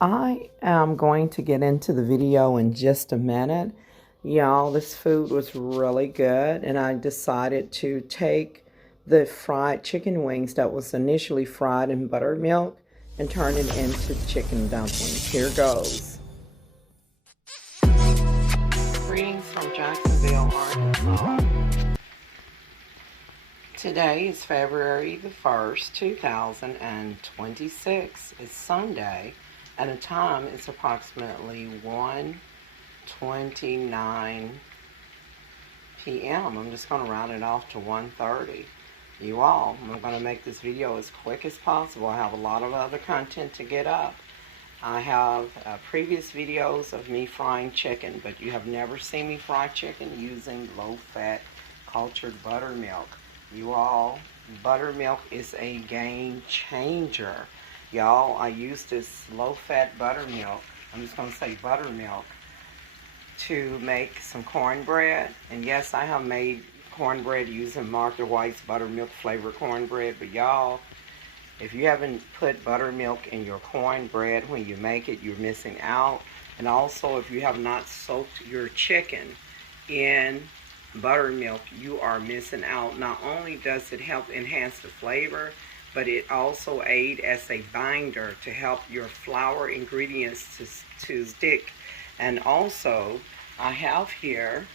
I am going to get into the video in just a minute. Y'all, this food was really good, and I decided to take the fried chicken wings that was initially fried in buttermilk and turn it into chicken dumplings. Here goes. Greetings from Jacksonville, Arkansas. Today is February the 1st, 2026. It's Sunday, and the time is approximately 1:29 p.m. I'm just going to round it off to 1:30. You all, I'm going to make this video as quick as possible. I have a lot of other content to get up. I have previous videos of me frying chicken, but you have never seen me fry chicken using low-fat cultured buttermilk. You all, buttermilk is a game changer. Y'all, I use this low-fat buttermilk, I'm just going to say buttermilk, to make some cornbread. And yes, I have made cornbread using Martha White's buttermilk flavored cornbread, but y'all, if you haven't put buttermilk in your cornbread when you make it, you're missing out. And also, if you have not soaked your chicken in buttermilk, you are missing out. Not only does it help enhance the flavor, but it also aids as a binder to help your flour ingredients to stick. And also, I have here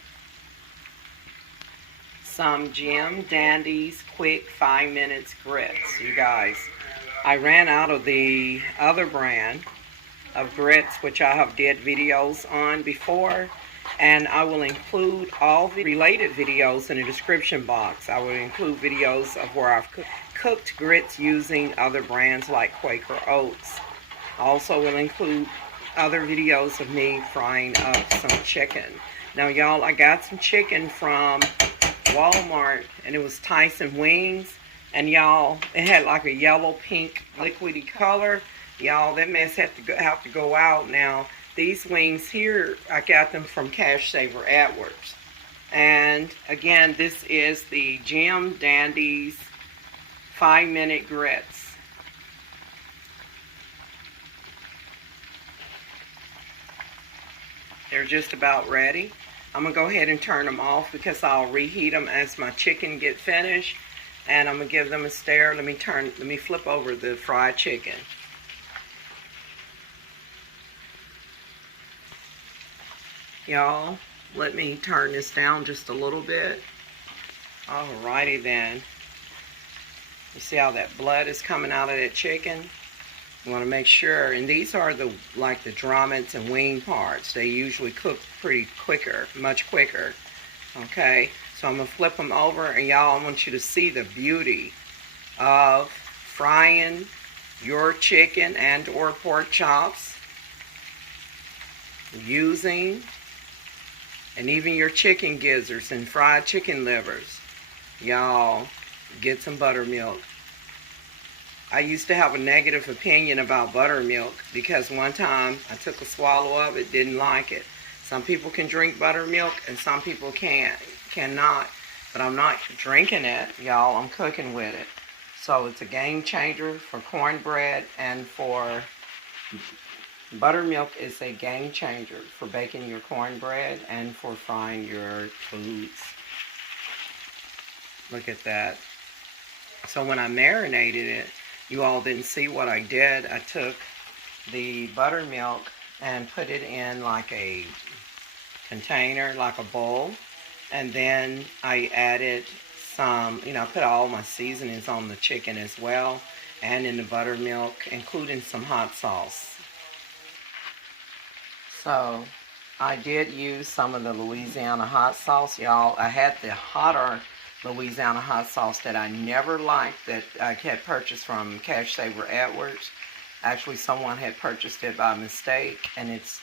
some Jim Dandy's quick 5 minutes grits. You guys, I ran out of the other brand of grits, which I have did videos on before, and I will include all the related videos in the description box. I will include videos of where I've cooked grits using other brands like Quaker Oats. Also will include other videos of me frying up some chicken. Now y'all, I got some chicken from Walmart, and it was Tyson wings, and y'all, it had like a yellow pink liquidy color. Y'all, that mess have to go out. Now these wings here, I got them from Cash Saver Edwards. And again, this is the Jim Dandy's 5 minute grits. They're just about ready. I'm gonna go ahead and turn them off because I'll reheat them as my chicken get finished, and I'm gonna give them a stir. Let me flip over the fried chicken. Y'all, let me turn this down just a little bit. Alrighty then. You see how that blood is coming out of that chicken? You want to make sure, and these are the drummets and wing parts. They usually cook pretty quicker, much quicker. Okay, so I'm gonna flip them over, and y'all, I want you to see the beauty of frying your chicken and or pork chops using, and even your chicken gizzards and fried chicken livers. Y'all, get some buttermilk. I used to have a negative opinion about buttermilk because one time I took a swallow of it, didn't like it. Some people can drink buttermilk and some people cannot. But I'm not drinking it, y'all. I'm cooking with it. So it's a game changer for cornbread, and for buttermilk is a game changer for baking your cornbread and for frying your foods. Look at that. So when I marinated it, you all didn't see what I did. I took the buttermilk and put it in like a container, like a bowl, and then I added some, I put all my seasonings on the chicken as well, and in the buttermilk, including some hot sauce. So I did use some of the Louisiana hot sauce, y'all. I had the hotter Louisiana hot sauce that I never liked, that I had purchased from Cash Saver Edwards. Actually, someone had purchased it by mistake, and it's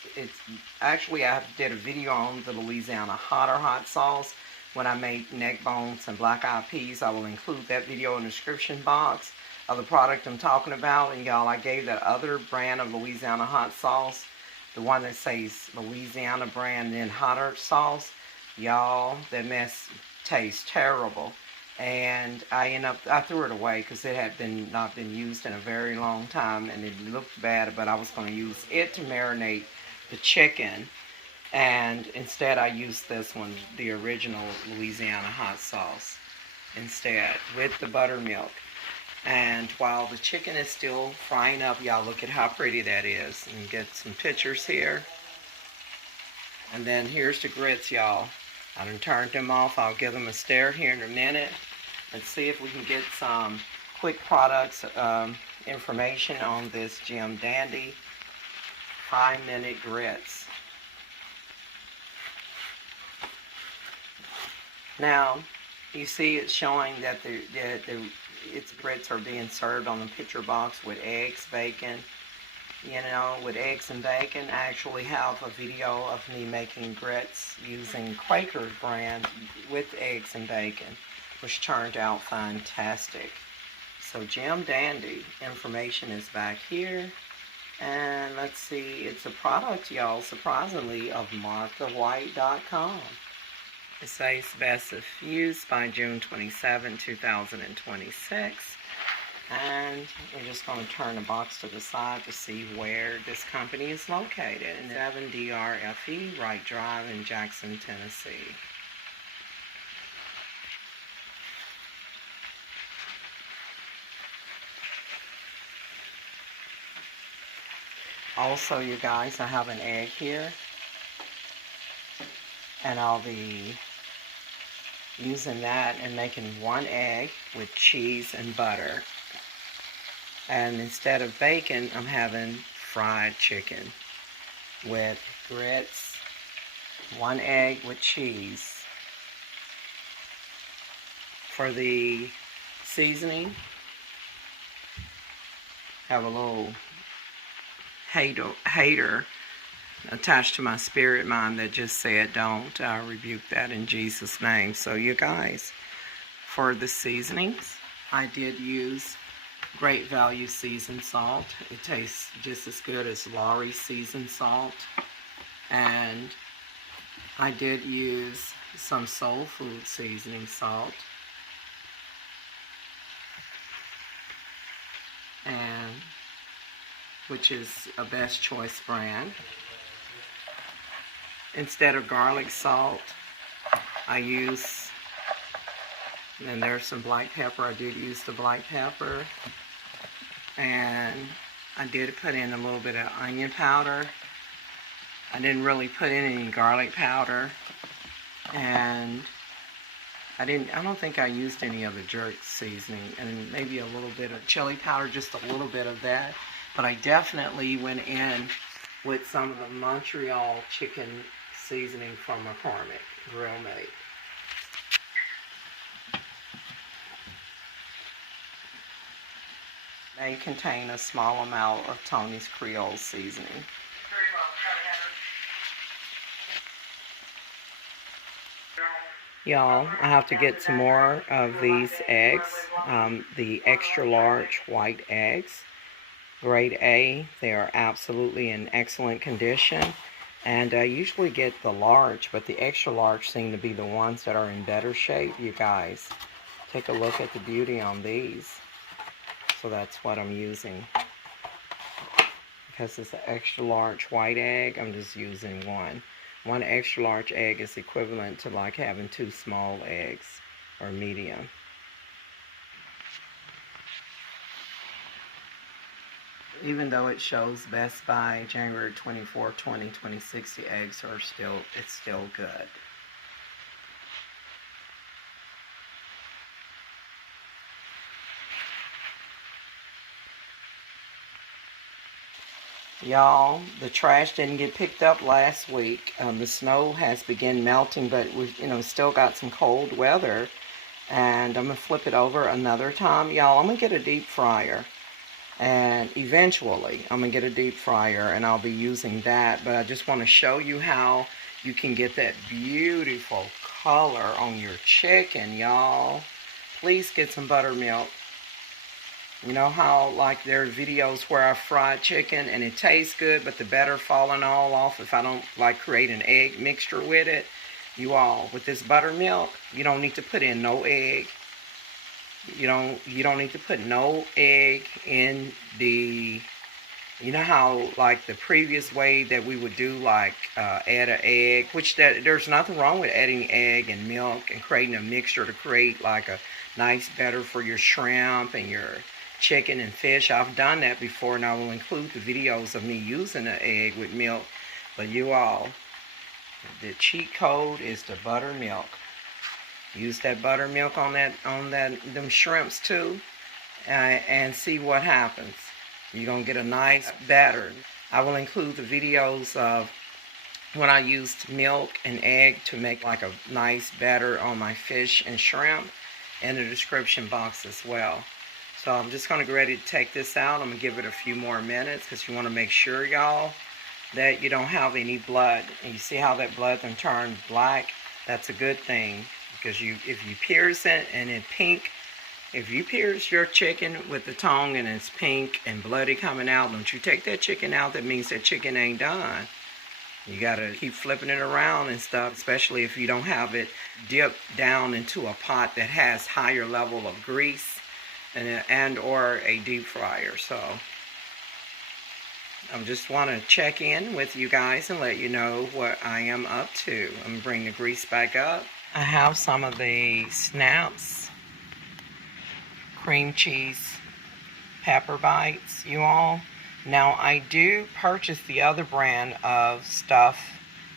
actually, I did a video on the Louisiana hotter hot sauce when I made neck bones and black-eyed peas. I will include that video in the description box of the product I'm talking about. And y'all, I gave that other brand of Louisiana hot sauce, the one that says Louisiana brand, then hotter sauce. Y'all, that mess tastes terrible. and I threw it away because it had not been used in a very long time, and it looked bad, but I was going to use it to marinate the chicken, and instead I used this one, the original Louisiana hot sauce, instead with the buttermilk. And while the chicken is still frying up, y'all, look at how pretty that is. And get some pictures here. And then here's the grits, y'all. I done turned them off. I'll give them a stir here in a minute. Let's see if we can get some quick products information on this Jim Dandy 5-minute grits. Now, you see it's showing that its grits are being served on the picture box with eggs, bacon. With eggs and bacon. I actually have a video of me making grits using Quaker brand with eggs and bacon, which turned out fantastic. So Jim Dandy information is back here. And let's see, it's a product, y'all, surprisingly, of MarthaWhite.com. It says best if used by June 27, 2026. And we're just going to turn the box to the side to see where this company is located. 7 DRFE, Wright Drive in Jackson, Tennessee. Also, you guys, I have an egg here. And I'll be using that and making 1 egg with cheese and butter. And instead of bacon, I'm having fried chicken with grits, 1 egg with cheese. For the seasoning, have a little hater attached to my spirit mind that just said don't. I rebuke that in Jesus' name. So you guys, for the seasonings, I did use Great Value seasoned salt. It tastes just as good as Lawry seasoned salt. And I did use some soul food seasoning salt. And which is a Best Choice brand. Instead of garlic salt, I use, and there's some black pepper. I did use the black pepper. And I did put in a little bit of onion powder. I didn't really put in any garlic powder. And I don't think I used any of the jerk seasoning, and maybe a little bit of chili powder, just a little bit of that. But I definitely went in with some of the Montreal chicken seasoning from McCormick Grill Mate. They contain a small amount of Tony's Creole seasoning. Y'all, I have to get some more of these eggs, the extra large white eggs, grade A. They are absolutely in excellent condition. And I usually get the large, but the extra large seem to be the ones that are in better shape, you guys. Take a look at the beauty on these. So that's what I'm using. Because it's an extra large white egg, I'm just using one. One extra large egg is equivalent to like having 2 small eggs, or medium. Even though it shows best by January 24, 2026, the eggs are it's still good. Y'all, the trash didn't get picked up last week. The snow has begun melting, but we, still got some cold weather. And I'm gonna flip it over another time, y'all. I'm gonna get a deep fryer, and eventually I'm gonna get a deep fryer, and I'll be using that. But I just want to show you how you can get that beautiful color on your chicken, y'all. Please get some buttermilk. You know how, like, there are videos where I fry chicken and it tastes good, but the batter falling all off if I don't, like, create an egg mixture with it? You all, with this buttermilk, you don't need to put in no egg. You don't need to put no egg in the, you know how like the previous way that we would do, like add an egg, which that there's nothing wrong with adding egg and milk and creating a mixture to create like a nice batter for your shrimp and your chicken and fish. I've done that before, and I will include the videos of me using an egg with milk. But you all, the cheat code is the buttermilk. Use that buttermilk on them shrimps too, and see what happens. You're gonna get a nice batter. I will include the videos of when I used milk and egg to make like a nice batter on my fish and shrimp in the description box as well. So I'm just gonna get ready to take this out. I'm gonna give it a few more minutes because you want to make sure, y'all, that you don't have any blood. And you see how that blood then turned black? That's a good thing, because if you pierce it and it's pink, if you pierce your chicken with the tongue and it's pink and bloody coming out, don't you take that chicken out. That means that chicken ain't done. You gotta keep flipping it around and stuff, especially if you don't have it dipped down into a pot that has higher level of grease and or a deep fryer. So I just want to check in with you guys and let you know what I am up to. I'm gonna bring the grease back up. I have some of the Snaps cream cheese pepper bites, you all. Now I do purchase the other brand of stuffed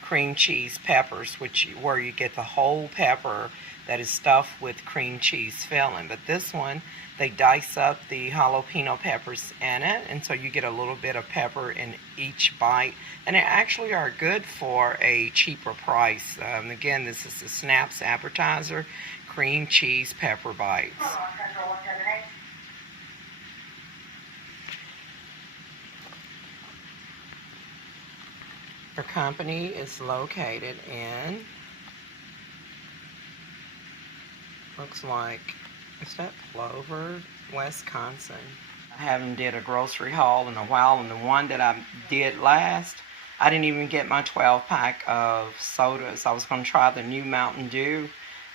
cream cheese peppers, where you get the whole pepper that is stuffed with cream cheese filling. But this one, they dice up the jalapeno peppers in it, and so you get a little bit of pepper in each bite, and they actually are good for a cheaper price. Again, this is the Snaps appetizer cream cheese pepper bites. Their company is located in, looks like, is that Plover, Wisconsin? I haven't did a grocery haul in a while, and the one that I did last, I didn't even get my 12-pack of sodas. I was going to try the new Mountain Dew,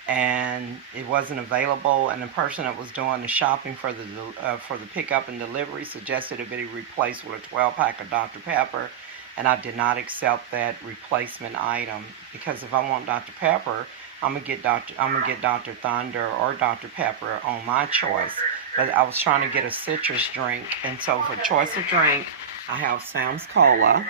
and it wasn't available, and the person that was doing the shopping for the pickup and delivery suggested it be replaced with a 12-pack of Dr. Pepper. And I did not accept that replacement item, because if I want Dr. Pepper, I'm gonna get Dr. Thunder or Dr. Pepper on my choice. But I was trying to get a citrus drink, and so for choice of drink, I have Sam's Cola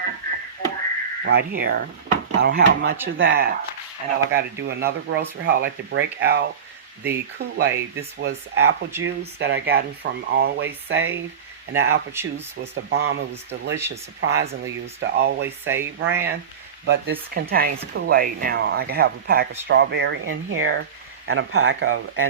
right here. I don't have much of that, and I got to do another grocery haul. I like to break out the KOOLAid. This was apple juice that I gotten from Always Save. And that apple juice was the bomb. It was delicious. Surprisingly, it was the Always Save brand. But this contains KOOLAid now. I can have a pack of strawberry in here and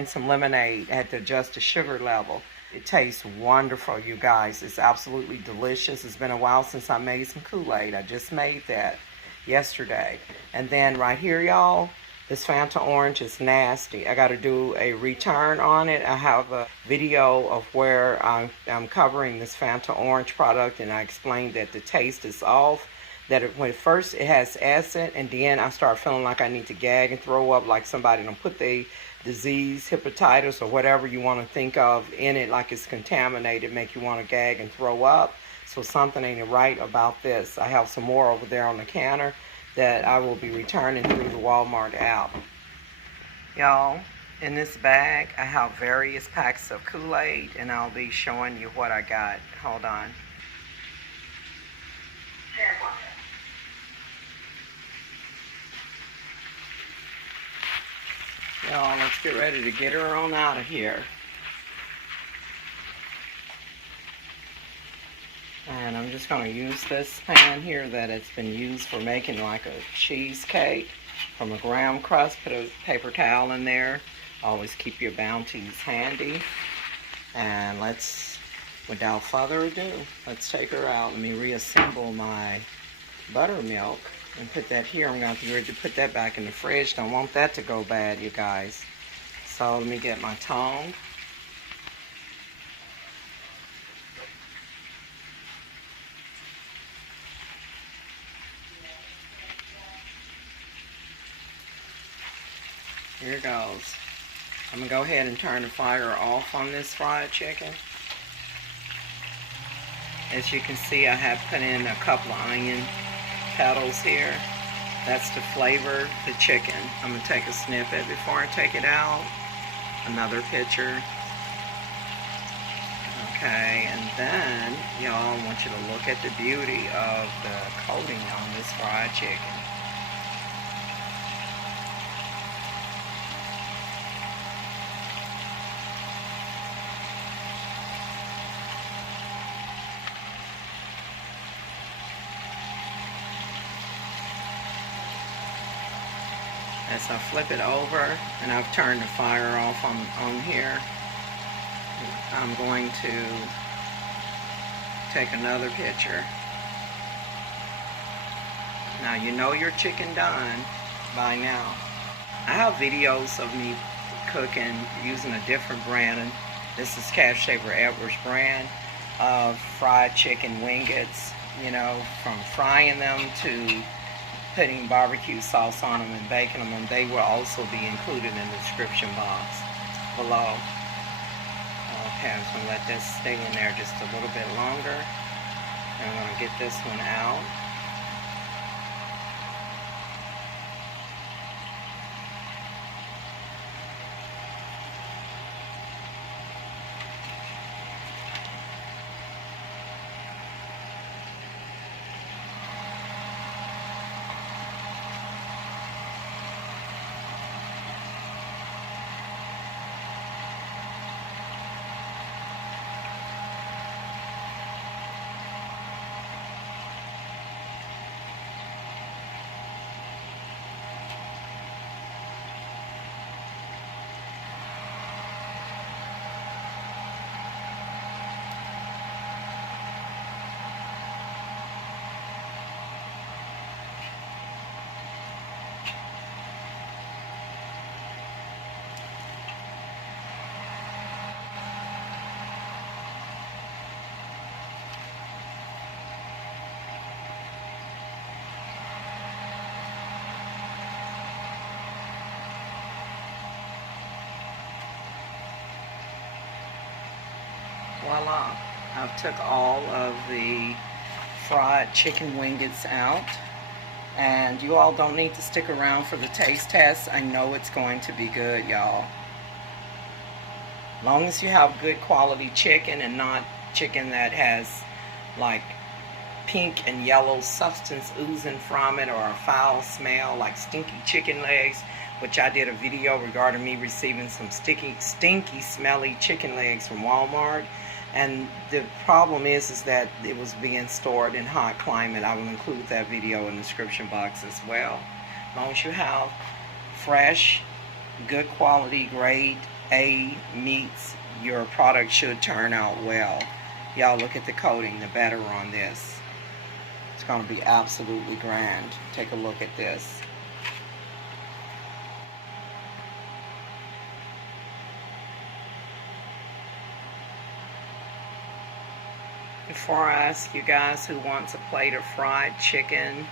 some lemonade. I had to adjust the sugar level. It tastes wonderful, you guys. It's absolutely delicious. It's been a while since I made some KOOLAid. I just made that yesterday. And then right here, y'all, this Fanta orange is nasty. I got to do a return on it. I have a video of where I'm covering this Fanta orange product, and I explained that the taste is off. That when first it has acid, and then I start feeling like I need to gag and throw up, like somebody done put the disease, hepatitis, or whatever you want to think of in it, like it's contaminated, make you want to gag and throw up. So something ain't right about this. I have some more over there on the counter that I will be returning through the Walmart app. Y'all, in this bag, I have various packs of KOOLAid, and I'll be showing you what I got. Hold on. Y'all, let's get ready to get her on out of here. And I'm just going to use this pan here that it's been used for making like a cheesecake from a graham crust. Put a paper towel in there. Always keep your bounties handy. And without further ado, let's take her out. Let me reassemble my buttermilk and put that here. I'm going to have to put that back in the fridge. Don't want that to go bad, you guys. So let me get my tongue. Here goes. I'm going to go ahead and turn the fire off on this fried chicken. As you can see, I have put in a couple of onion petals here. That's to flavor the chicken. I'm going to take a snippet before I take it out. Another picture. Okay, and then, y'all, I want you to look at the beauty of the coating on this fried chicken. As I flip it over, and I've turned the fire off on here, I'm going to take another picture. Now you know your chicken done by now. I have videos of me cooking using a different brand. This is Cash Saver Edwards brand of fried chicken wingets. You know, from frying them to putting barbecue sauce on them and baking them, and they will also be included in the description box below. Okay, I'm just going to let this stay in there just a little bit longer. And I'm going to get this one out. Voila, I've took all of the fried chicken wingets out, and you all don't need to stick around for the taste test. I know it's going to be good, y'all. Long as you have good quality chicken and not chicken that has like pink and yellow substance oozing from it, or a foul smell like stinky chicken legs, which I did a video regarding me receiving some stinky, smelly chicken legs from Walmart. And the problem is that it was being stored in hot climate. I will include that video in the description box as well. As long as you have fresh, good quality, grade A meats, your product should turn out well. Y'all look at the coating, the batter on this. It's going to be absolutely grand. Take a look at this. Before I ask you guys who wants a plate of fried chicken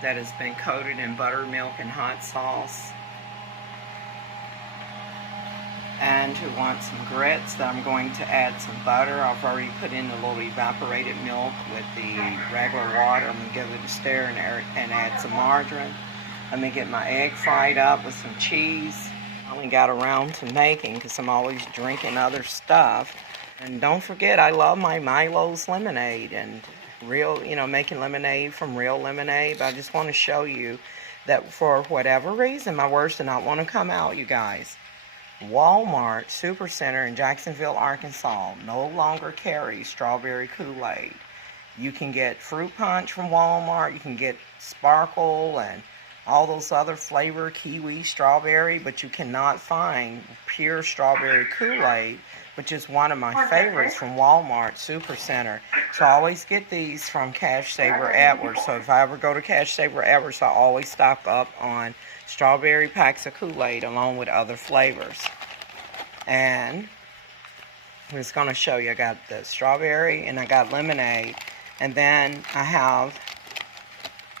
that has been coated in buttermilk and hot sauce, and who wants some grits that I'm going to add some butter. I've already put in a little evaporated milk with the regular water. I'm going to give it a stir and add some margarine. Let me get my egg fried up with some cheese. I only got around to making because I'm always drinking other stuff. And don't forget, I love my Milo's lemonade and real, making lemonade from real lemonade. But I just want to show you that for whatever reason, my words do not want to come out, you guys. Walmart Supercenter in Jacksonville, Arkansas no longer carries strawberry Kool-Aid. You can get fruit punch from Walmart. You can get sparkle and all those other flavor, kiwi, strawberry, but you cannot find pure strawberry Kool-Aid, which is one of my favorites from Walmart Supercenter. So I always get these from Cash Saver Edwards. So if I ever go to Cash Saver Edwards, I always stock up on strawberry packs of Kool-Aid along with other flavors. And I'm just going to show you. I got the strawberry and I got lemonade. And then I have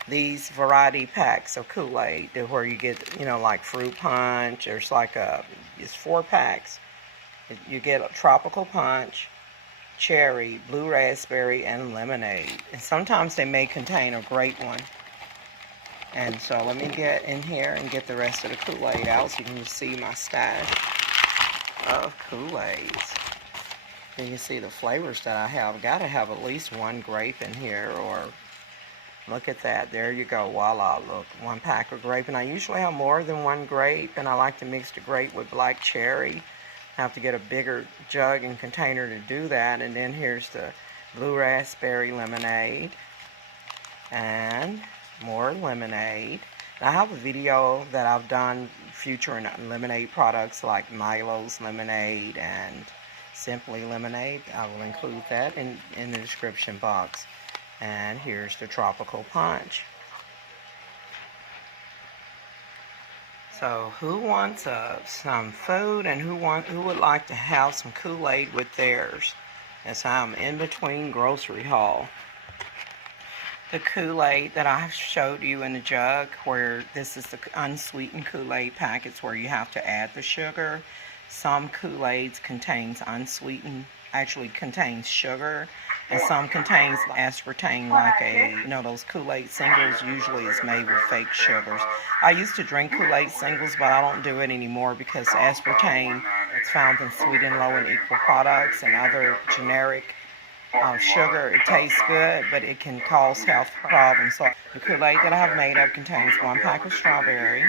these variety packs of Kool-Aid, where you get, you know, like fruit punch. There's like it's 4 packs. You get a tropical punch, cherry, blue raspberry, and lemonade. And sometimes they may contain a grape one. And so let me get in here and get the rest of the Kool-Aid out so you can just see my stash of Kool-Aids. You can see the flavors that I have. Got to have at least 1 grape in here, or look at that. There you go. Voila. Look, 1 pack of grape. And I usually have more than 1 grape, and I like to mix the grape with black cherry. I have to get a bigger jug and container to do that. And then here's the blue raspberry lemonade. And more lemonade. I have a video that I've done featuring lemonade products like Milo's lemonade and Simply Lemonade. I will include that in the description box. And here's the tropical punch. So who wants some food, and who would like to have some Kool-Aid with theirs? As I'm in between grocery haul. The Kool-Aid that I showed you in the jug, where this is the unsweetened Kool-Aid packets where you have to add the sugar. Some Kool-Aids contains unsweetened, actually contains sugar, and some contains aspartame, like those Kool-Aid singles usually is made with fake sugars. I used to drink Kool-Aid singles, but I don't do it anymore because aspartame is found in sweet and low and equal products and other generic sugar. It tastes good, but it can cause health problems. So the Kool-Aid that I have made up contains 1 pack of strawberry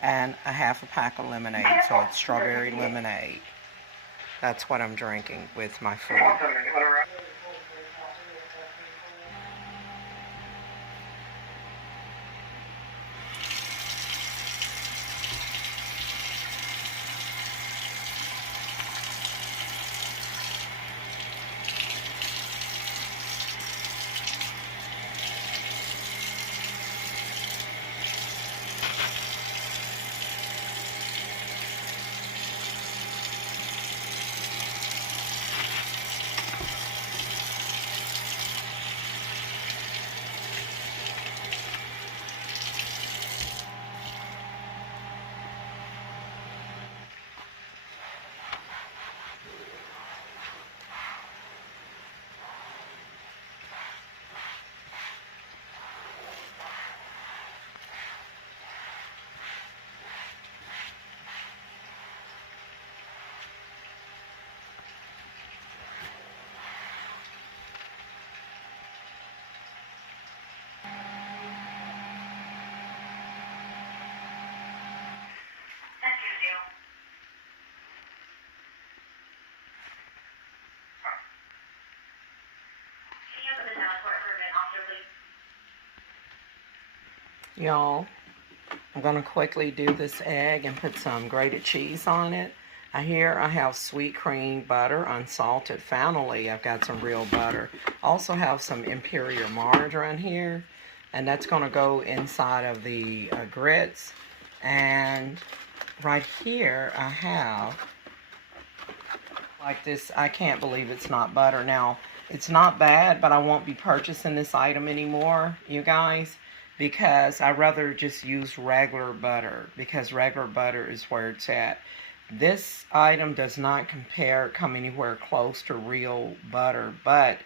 and a half a pack of lemonade. So it's strawberry lemonade. That's what I'm drinking with my food. Y'all, I'm going to quickly do this egg and put some grated cheese on it. Here I have sweet cream butter, unsalted. Finally, I've got some real butter. Also have some Imperial margarine here, and that's going to go inside of the grits. And right here I have, like this, I can't believe it's not butter. Now, it's not bad, but I won't be purchasing this item anymore, you guys, because I'd rather just use regular butter, because regular butter is where it's at. This item does not come anywhere close to real butter, but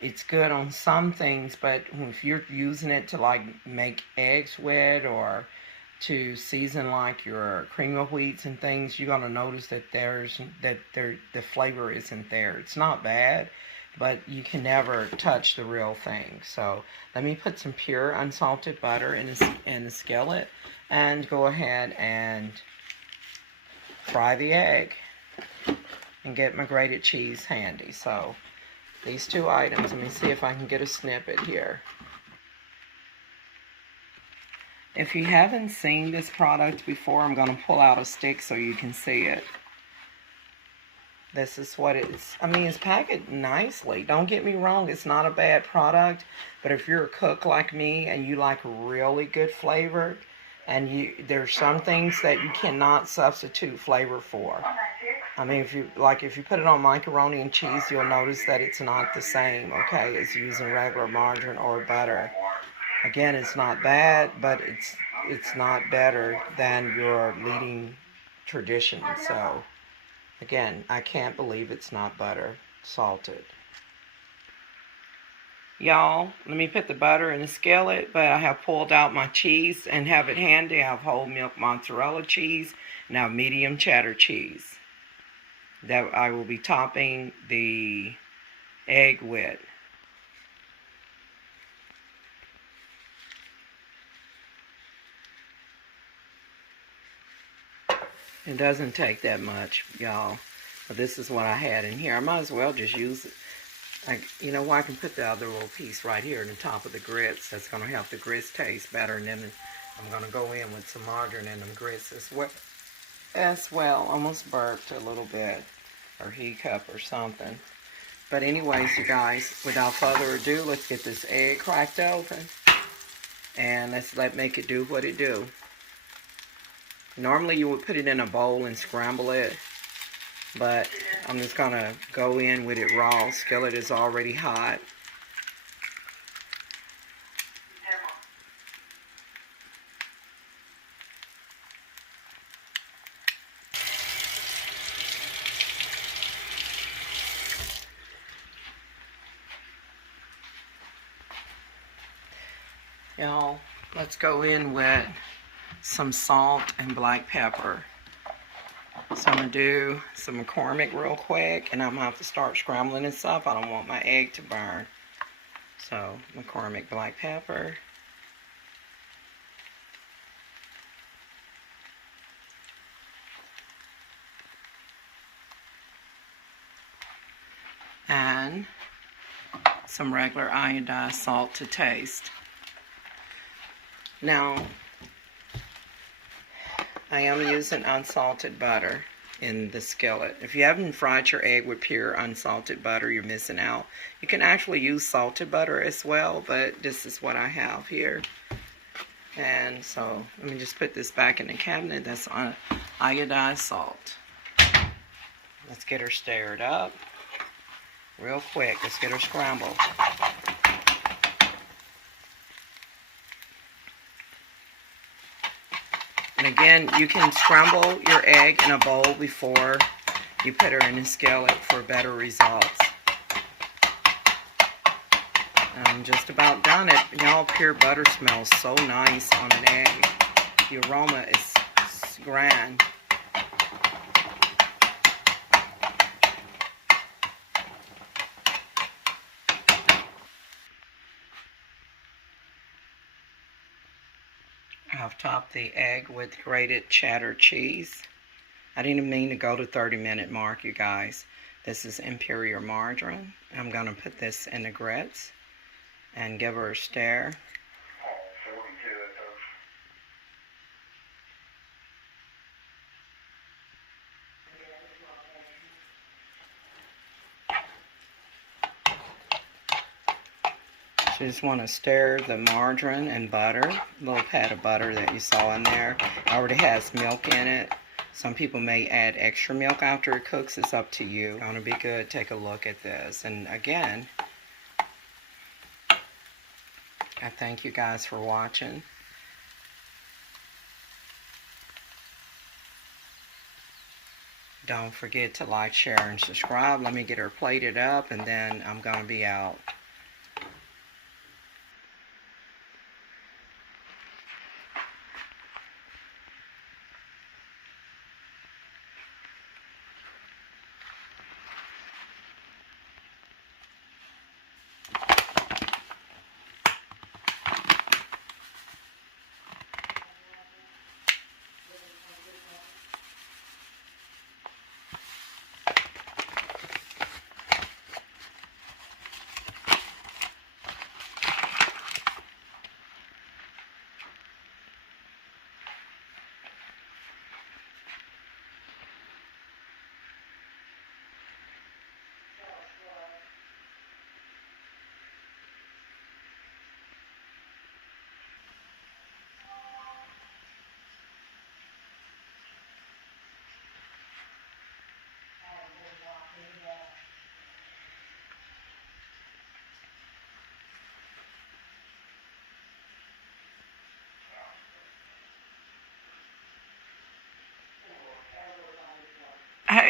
it's good on some things. But if you're using it to like make eggs with, or to season like your cream of wheats and things, you're gonna notice that the flavor isn't there. It's not bad, but you can never touch the real thing. So let me put some pure unsalted butter in the skillet and go ahead and fry the egg and get my grated cheese handy. So these 2 items, let me see if I can get a snippet here. If you haven't seen this product before, I'm going to pull out a stick so you can see it. This is what it's, I mean, it's packaged nicely. Don't get me wrong, it's not a bad product, but if you're a cook like me and you like really good flavor, and there's some things that you cannot substitute flavor for. I mean, if you put it on macaroni and cheese, you'll notice that it's not the same, okay, as using regular margarine or butter. Again, it's not bad, but it's not better than your leading tradition. So again, I can't believe it's not butter salted. Y'all, let me put the butter in the skillet, but I have pulled out my cheese and have it handy. I have whole milk mozzarella cheese and I have medium cheddar cheese that I will be topping the egg with. It doesn't take that much, y'all. But this is what I had in here. I might as well just use it. You know what? I can put the other little piece right here in the top of the grits. That's going to help the grits taste better. And then I'm going to go in with some margarine in them grits as well. Almost burped a little bit, or hiccup or something. But anyways, you guys, without further ado, let's get this egg cracked open. And let's make it do what it do. Normally you would put it in a bowl and scramble it, but I'm just going to go in with it raw. Skillet is already hot. Y'all, let's go in with some salt and black pepper. So I'm going to do some McCormick real quick, and I'm going to have to start scrambling this up. I don't want my egg to burn. So McCormick black pepper. And some regular iodized salt to taste. Now, I am using unsalted butter in the skillet. If you haven't fried your egg with pure unsalted butter, you're missing out. You can actually use salted butter as well, but this is what I have here. And so, let me just put this back in the cabinet. That's iodized salt. Let's get her stirred up real quick. Let's get her scrambled. And again, you can scramble your egg in a bowl before you put her in a skillet for better results. I'm just about done it. Y'all, pure butter smells so nice on an egg. The aroma is grand. I've topped the egg with grated cheddar cheese. I didn't even mean to go to 30-minute mark, you guys. This is Imperial margarine. I'm going to put this in the grits and give her a stir. So you just want to stir the margarine and butter, a little pat of butter that you saw in there. It already has milk in it. Some people may add extra milk after it cooks. It's up to you. It's going to be good. Take a look at this. And again, I thank you guys for watching. Don't forget to like, share, and subscribe. Let me get her plated up, and then I'm going to be out.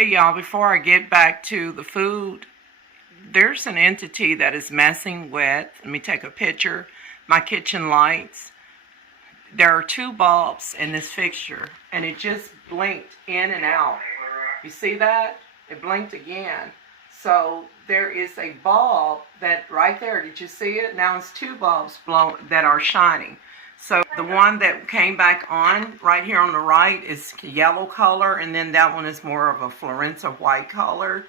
Okay, y'all, before I get back to the food, there's an entity that is messing with, let me take a picture, my kitchen lights. There are 2 bulbs in this fixture, and it just blinked in and out. You see that? It blinked again. So there is a bulb that right there, did you see it? Now it's 2 bulbs that are shining. So the one that came back on right here on the right is yellow color, and then that one is more of a Florenza white color.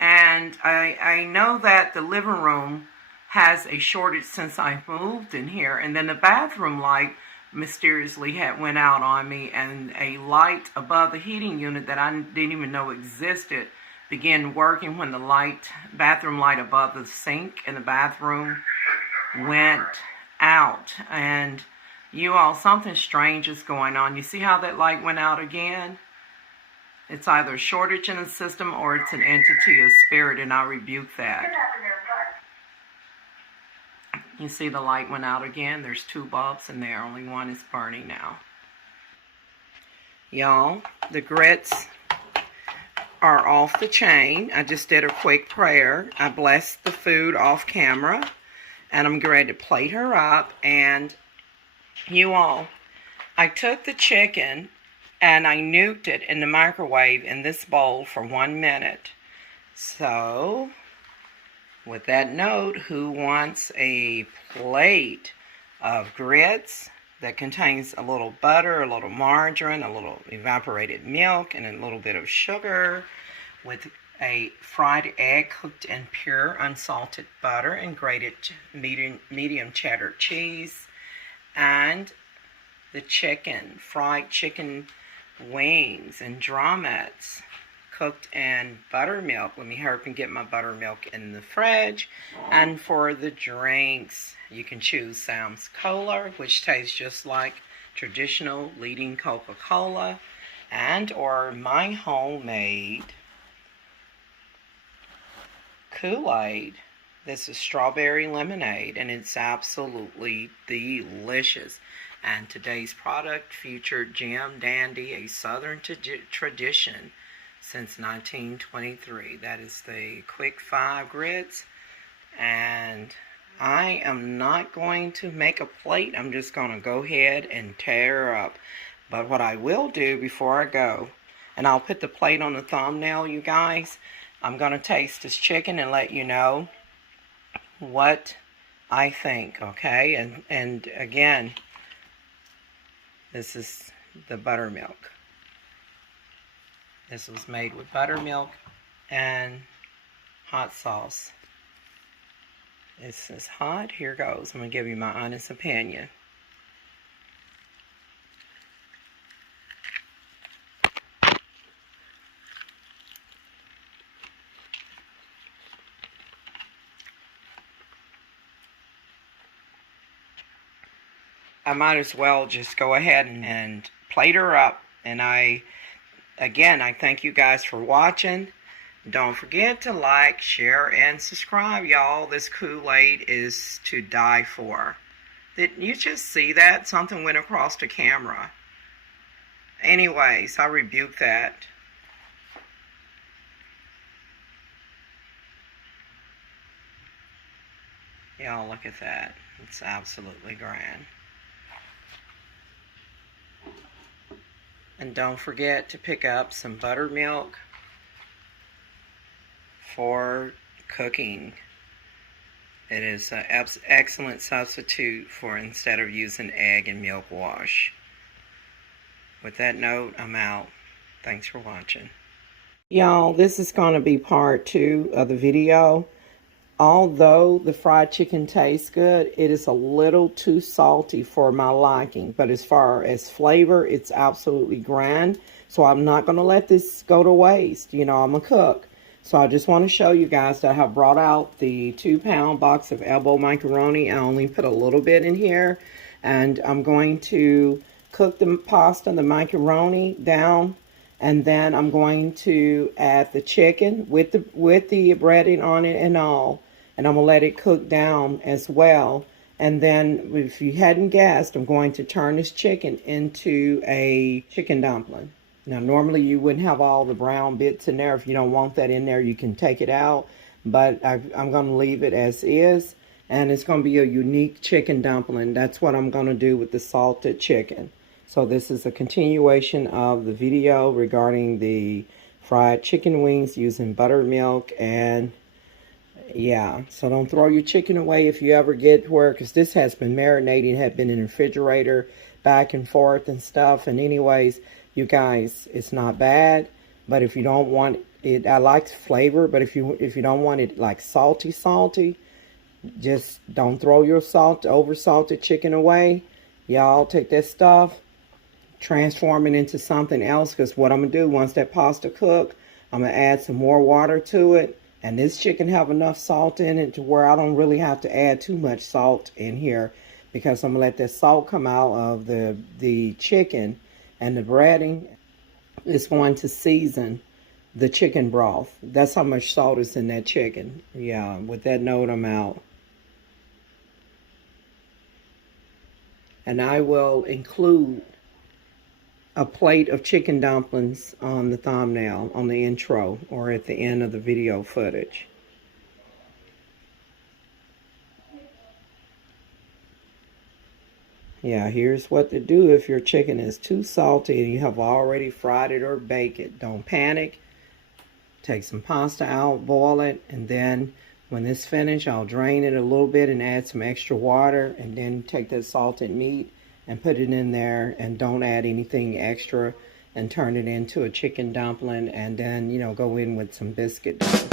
And I know that the living room has a shortage since I moved in here, and then the bathroom light mysteriously went out on me, and a light above the heating unit that I didn't even know existed began working when the bathroom light above the sink in the bathroom went out. And you all, something strange is going on. You see how that light went out again? It's either a shortage in the system or it's an entity, a spirit, and I rebuke that. You see the light went out again. There's 2 bulbs in there. Only one is burning now. Y'all, the grits are off the chain. I just did a quick prayer. I blessed the food off camera, and I'm ready to plate her up. And you all, I took the chicken and I nuked it in the microwave in this bowl for 1 minute. So, with that note, who wants a plate of grits that contains a little butter, a little margarine, a little evaporated milk, and a little bit of sugar, with a fried egg cooked in pure unsalted butter and grated medium cheddar cheese, and the chicken, fried chicken wings and drumettes cooked in buttermilk. Let me hurry up and get my buttermilk in the fridge. And for the drinks, you can choose Sam's Cola, which tastes just like traditional leading Coca-Cola, and or my homemade KOOLAid. This is strawberry lemonade, and it's absolutely delicious. And today's product featured Jim Dandy, a Southern tradition since 1923. That is the Quick 5 grits. And I am not going to make a plate. I'm just going to go ahead and tear her up. But what I will do before I go, and I'll put the plate on the thumbnail, you guys, I'm going to taste this chicken and let you know what I think, okay? And again, this is the buttermilk. This was made with buttermilk and hot sauce. This is hot. Here goes. I'm going to give you my honest opinion. I might as well just go ahead and plate her up. And again, I thank you guys for watching. Don't forget to like, share, and subscribe, y'all. This KOOLAid is to die for. Did you just see that? Something went across the camera. Anyways, I rebuke that. Y'all, look at that. It's absolutely grand. And don't forget to pick up some buttermilk for cooking. It is an excellent substitute for instead of using egg and milk wash. With that note, I'm out. Thanks for watching. Y'all, this is going to be part 2 of the video. Although the fried chicken tastes good, it is a little too salty for my liking. But as far as flavor, it's absolutely grand. So I'm not going to let this go to waste. You know, I'm a cook. So I just want to show you guys that I have brought out the 2-pound box of elbow macaroni. I only put a little bit in here. And I'm going to cook the pasta, the macaroni down. And then I'm going to add the chicken with the breading on it and all. And I'm going to let it cook down as well. And then, if you hadn't guessed, I'm going to turn this chicken into a chicken dumpling. Now, normally you wouldn't have all the brown bits in there. If you don't want that in there, you can take it out. But I'm going to leave it as is. And it's going to be a unique chicken dumpling. That's what I'm going to do with the salted chicken. So this is a continuation of the video regarding the fried chicken wings using buttermilk. And yeah, so don't throw your chicken away if you ever get where, because this has been marinating, had been in the refrigerator back and forth and stuff. And anyways, you guys, it's not bad. But if you don't want it, I like flavor, but if you don't want it like salty, just don't throw your over salted chicken away. Y'all take that stuff, transform it into something else, because what I'm going to do once that pasta cook, I'm going to add some more water to it. And this chicken have enough salt in it to where I don't really have to add too much salt in here, because I'm going to let that salt come out of the chicken, and the breading is going to season the chicken broth. That's how much salt is in that chicken. Yeah, with that note, I'm out. And I will include a plate of chicken dumplings on the thumbnail, on the intro, or at the end of the video footage. Yeah, here's what to do if your chicken is too salty and you have already fried it or baked it. Don't panic. Take some pasta out, boil it, and then when this finished, I'll drain it a little bit and add some extra water, and then take that salted meat and put it in there, and don't add anything extra, and turn it into a chicken dumpling, and then, you know, go in with some biscuit dough.